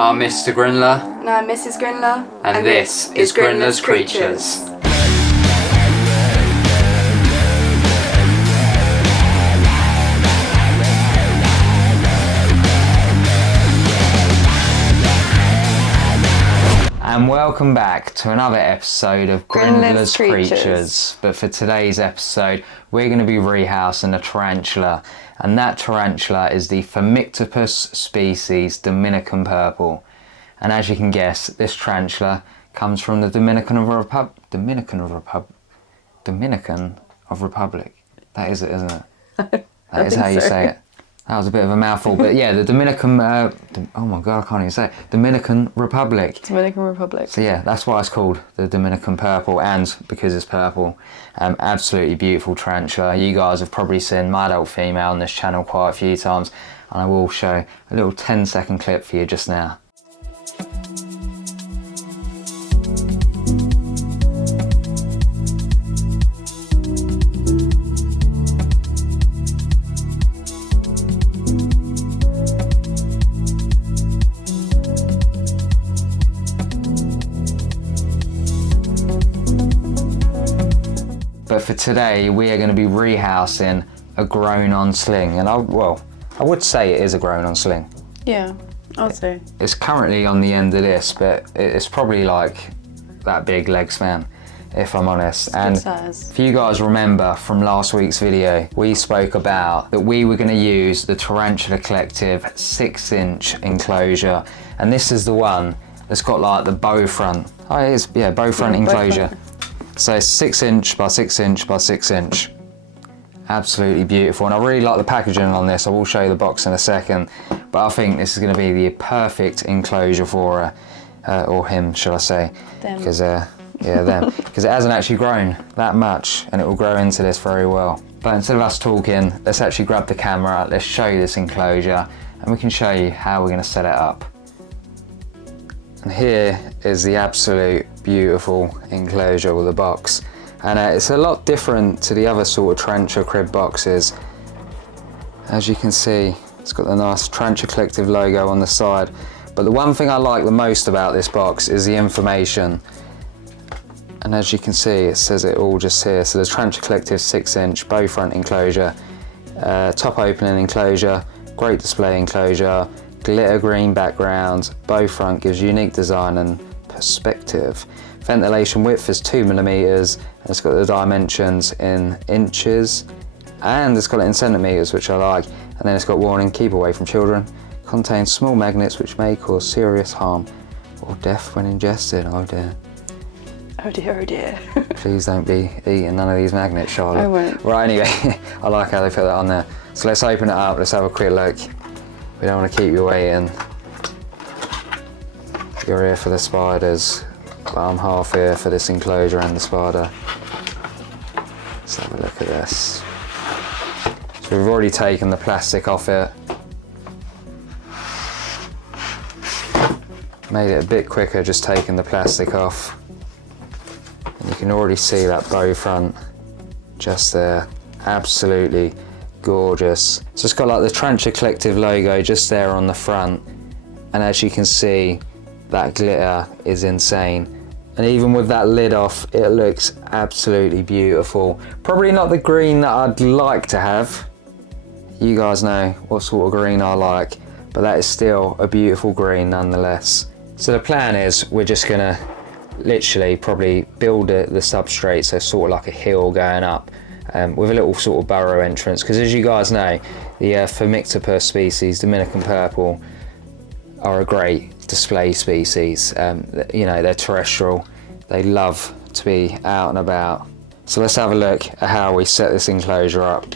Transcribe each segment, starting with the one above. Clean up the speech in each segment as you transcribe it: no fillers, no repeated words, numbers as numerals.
I'm Mr. Grinler. And I'm Mrs. Grinler. And this is Grinler's Creatures. And welcome back to another episode of Grinler's Creatures. But for today's episode, we're going to be rehousing a tarantula. And that tarantula is the Phormictopus species Dominican purple. And as you can guess, this tarantula comes from the Dominican of Republic. That is it, isn't it? That is how you say it. That was a bit of a mouthful, but yeah, the Dominican, oh my God, I can't even say it. Dominican Republic. Dominican Republic. So yeah, that's why it's called the Dominican purple, and because it's purple. Absolutely beautiful tarantula. You guys have probably seen my adult female on this channel quite a few times, and I will show a little 10-second clip for you just now. But for today, we are going to be rehousing a grown-on sling, and I would say it is a grown-on sling. Yeah, I'll say. It's currently on the end of this, but it's probably like that big leg span, if I'm honest. And if you guys remember from last week's video, we spoke about that we were going to use the Tarantula Collective 6-inch enclosure, and this is the one that's got like the bow front. Oh, it is, yeah, bow front enclosure. So 6-inch by 6-inch by 6-inch. Absolutely beautiful, and I really like the packaging on this. I will show you the box in a second, but I think this is going to be the perfect enclosure for her, or him, should I say? Them. Because yeah, them. Because it hasn't actually grown that much, and it will grow into this very well. But instead of us talking, let's actually grab the camera. Let's show you this enclosure, and we can show you how we're going to set it up. And here is the absolute beautiful enclosure with the box, and it's a lot different to the other sort of tarantula crib boxes. As you can see, it's got the nice Tarantula Collective logo on the side, but the one thing I like the most about this box is the information. And as you can see, it says it all just here. So there's Tarantula Collective 6-inch bow front enclosure, top opening enclosure, great display enclosure, glitter green background, bow front gives unique design and perspective. Ventilation width is 2mm, and it's got the dimensions in inches, and it's got it in centimetres, which I like. And then it's got warning, keep away from children. Contains small magnets which may cause serious harm or death when ingested. Oh dear. Oh dear, oh dear. Please don't be eating none of these magnets, Charlotte. I won't. Right, anyway, I like how they put that on there. So let's open it up, let's have a quick look. We don't want to keep you waiting. You're here for the spiders, but I'm half here for this enclosure and the spider. Let's have a look at this. So we've already taken the plastic off it. Made it a bit quicker just taking the plastic off. And you can already see that bow front just there. Absolutely gorgeous. So it's got like the Tarantula Collective logo just there on the front, and as you can see, that glitter is insane. And even with that lid off, it looks absolutely beautiful. Probably not the green that I'd like to have. You guys know what sort of green I like, but that is still a beautiful green nonetheless. So the plan is we're just gonna literally probably build the substrate, so sort of like a hill going up, with a little sort of burrow entrance, because as you guys know, the Phormictopus species, Dominican purple, are a great display species. You know, they're terrestrial, they love to be out and about. So let's have a look at how we set this enclosure up.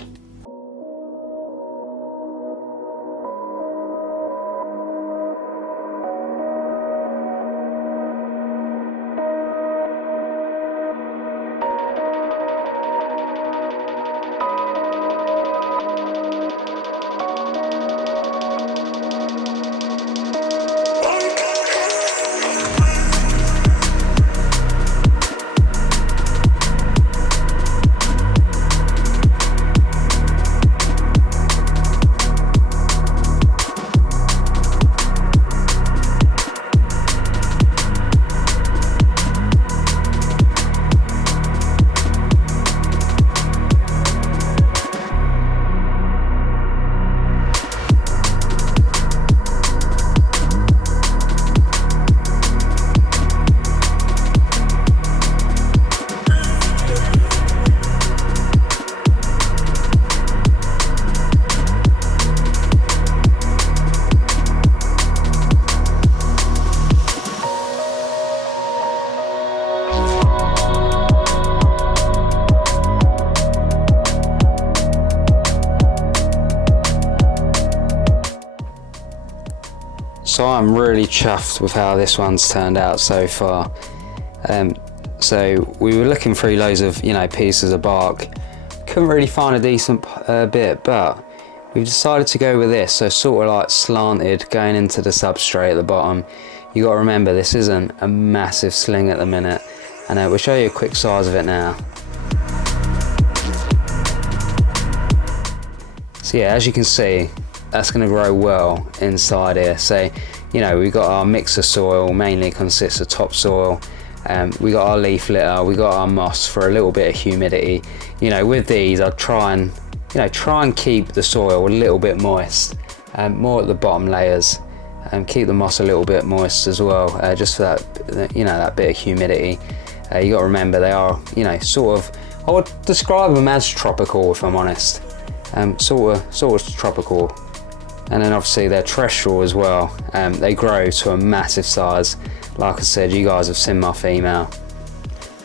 I'm really chuffed with how this one's turned out so far. So we were looking through loads of, you know, pieces of bark. Couldn't really find a decent bit, but we've decided to go with this. So sort of like slanted, going into the substrate at the bottom. You got to remember, this isn't a massive sling at the minute, and we'll show you a quick size of it now. So yeah, as you can see, that's going to grow well inside here. So, you know, we've got our mix of soil, mainly consists of topsoil. We got our leaf litter, we got our moss for a little bit of humidity. You know, with these, I'd try and keep the soil a little bit moist, more at the bottom layers, and keep the moss a little bit moist as well, just for that, you know, that bit of humidity. You got to remember, they are, you know, sort of, I would describe them as tropical, if I'm honest. Sort of tropical. And then obviously they're terrestrial as well. They grow to a massive size. Like I said, you guys have seen my female.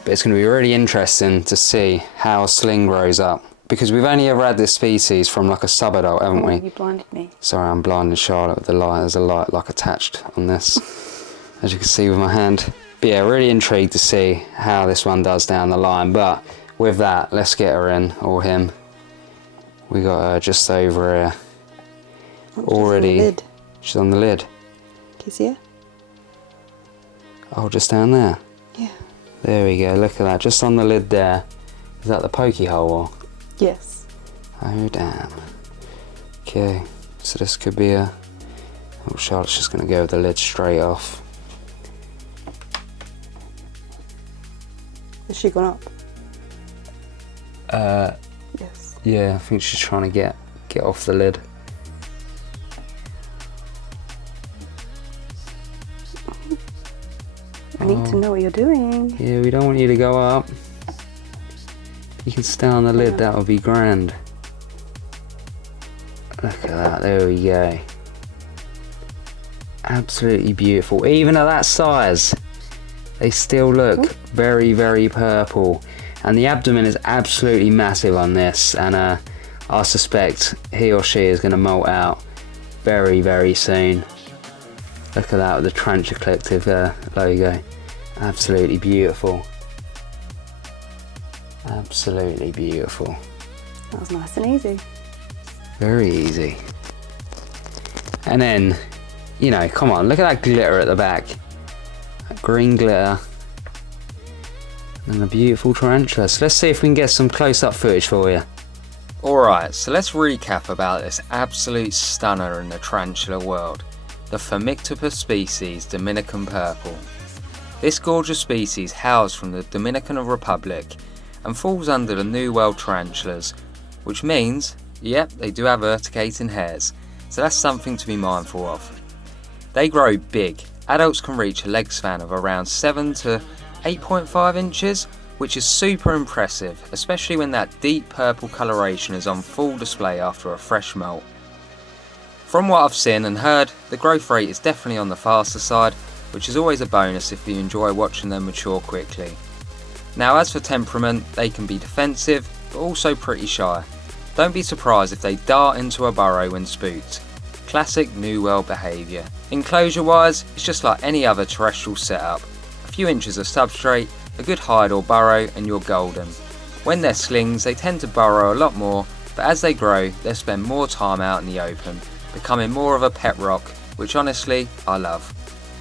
But it's going to be really interesting to see how a sling grows up, because we've only ever had this species from like a subadult, haven't we? You blinded me. Sorry, I'm blinding Charlotte with the light. There's a light like attached on this, as you can see with my hand. But yeah, really intrigued to see how this one does down the line. But with that, let's get her in, or him. We got her just over here. Already. She's on the lid. Can you see her? Oh, just down there? Yeah. There we go, look at that, just on the lid there. Is that the pokey hole or? Yes. Oh damn. Okay, so this could be a... Oh, Charlotte's just going to go with the lid straight off. Has she gone up? Yes. Yeah, I think she's trying to get off the lid. I need to know what you're doing. Yeah, we don't want you to go up. You can stay on the lid, that would be grand. Look at that, there we go. Absolutely beautiful. Even at that size, they still look very, very purple. And the abdomen is absolutely massive on this, and I suspect he or she is going to molt out very, very soon. Look at that with the Tarantula Collective logo. Absolutely beautiful. Absolutely beautiful. That was nice and easy. Very easy. And then, you know, come on, look at that glitter at the back. That green glitter. And a beautiful tarantula. So let's see if we can get some close-up footage for you. Alright, so let's recap about this absolute stunner in the tarantula world. The Phormictopus species, Dominican purple. This gorgeous species hails from the Dominican Republic and falls under the New World tarantulas, which means, yep, they do have urticating hairs, so that's something to be mindful of. They grow big. Adults can reach a leg span of around 7 to 8.5 inches, which is super impressive, especially when that deep purple coloration is on full display after a fresh molt. From what I've seen and heard, the growth rate is definitely on the faster side, which is always a bonus if you enjoy watching them mature quickly. Now as for temperament, they can be defensive, but also pretty shy. Don't be surprised if they dart into a burrow when spooked. Classic New World behaviour. Enclosure wise, it's just like any other terrestrial setup. A few inches of substrate, a good hide or burrow and you're golden. When they're slings, they tend to burrow a lot more, but as they grow, they spend more time out in the open, becoming more of a pet rock, which honestly, I love.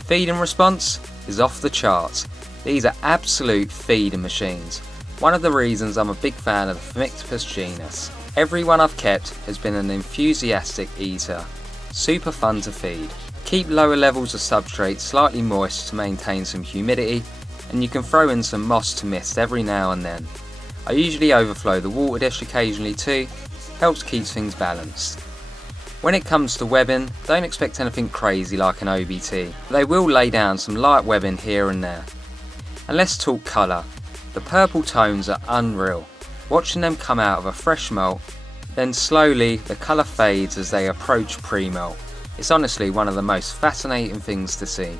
Feeding response is off the charts. These are absolute feeding machines. One of the reasons I'm a big fan of the Phormictopus genus. Every one I've kept has been an enthusiastic eater. Super fun to feed. Keep lower levels of substrate slightly moist to maintain some humidity, and you can throw in some moss to mist every now and then. I usually overflow the water dish occasionally too, helps keep things balanced. When it comes to webbing, don't expect anything crazy like an OBT. They will lay down some light webbing here and there. And let's talk colour. The purple tones are unreal. Watching them come out of a fresh molt, then slowly the colour fades as they approach pre-molt. It's honestly one of the most fascinating things to see.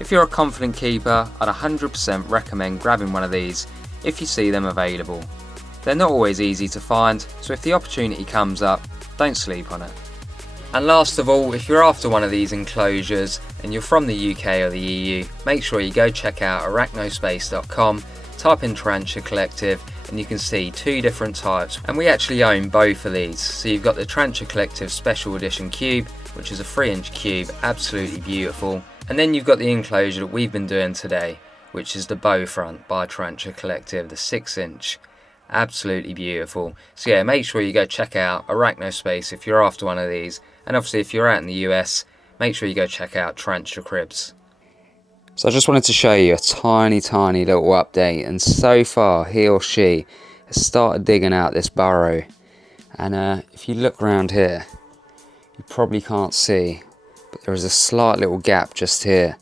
If you're a confident keeper, I'd 100% recommend grabbing one of these if you see them available. They're not always easy to find, so if the opportunity comes up, don't sleep on it. And last of all, if you're after one of these enclosures and you're from the UK or the EU, make sure you go check out arachnospace.com, type in Tarantula Collective, and you can see 2 different types, and we actually own both of these. So you've got the Tarantula Collective Special Edition Cube, which is a 3-inch cube, absolutely beautiful, and then you've got the enclosure that we've been doing today, which is the bow front by Tarantula Collective, the 6-inch, absolutely beautiful. So yeah, make sure you go check out Arachnospace if you're after one of these, and obviously if you're out in the US, make sure you go check out Tarantula Cribs. So I just wanted to show you a tiny little update, and so far he or she has started digging out this burrow, and if you look around here, you probably can't see, but there is a slight little gap just here,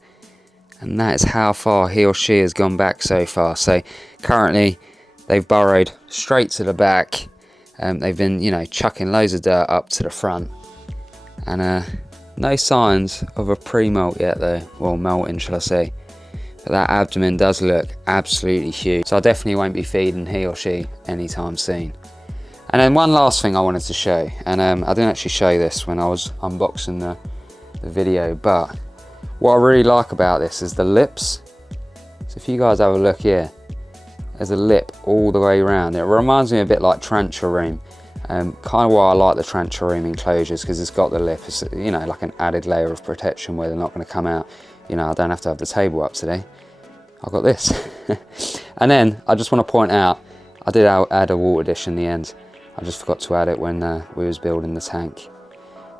and that is how far he or she has gone back so far. So currently they've burrowed straight to the back, they've been, you know, chucking loads of dirt up to the front, and no signs of a pre-molt yet though, well, molting shall I say, but that abdomen does look absolutely huge, so I definitely won't be feeding he or she anytime soon. And then one last thing I wanted to show, and I didn't actually show this when I was unboxing the video, but what I really like about this is the lips. So if you guys have a look here, there's a lip all the way around. It reminds me a bit like tarantula room. Kind of why I like the tarantula room enclosures, because it's got the lip. It's, you know, like an added layer of protection where they're not going to come out. You know, I don't have to have the table up today. I've got this. And then I just want to point out, I did add a water dish in the end. I just forgot to add it when we was building the tank.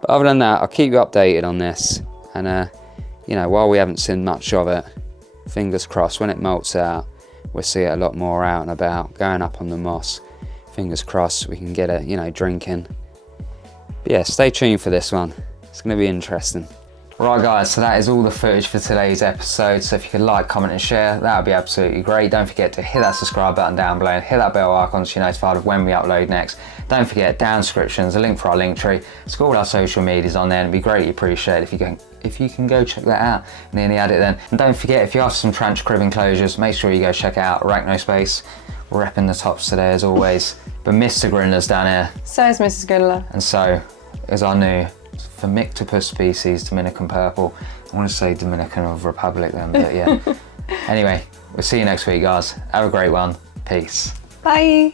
But other than that, I'll keep you updated on this. And you know, while we haven't seen much of it, fingers crossed, when it molts out, we'll see it a lot more out and about, going up on the moss. Fingers crossed we can get it, you know, drinking. But yeah, stay tuned for this one. It's going to be interesting. Right guys, so that is all the footage for today's episode. So if you could like, comment and share, that would be absolutely great. Don't forget to hit that subscribe button down below and hit that bell icon so you're notified of when we upload next. Don't forget, down descriptions, a link for our link tree. It's got all our social medias on there, and it'd be greatly appreciated if you can go check that out. Nearly had it then. And don't forget, if you're after some tarantula crib enclosures, make sure you go check out Arachnospace. We're repping the tops today as always. But Mr. Grindler's down here. So is Mrs. Grindler. And so is our new Phormictopus species, Dominican purple. I want to say Dominican of Republic then, but yeah. Anyway, we'll see you next week, guys. Have a great one. Peace. Bye.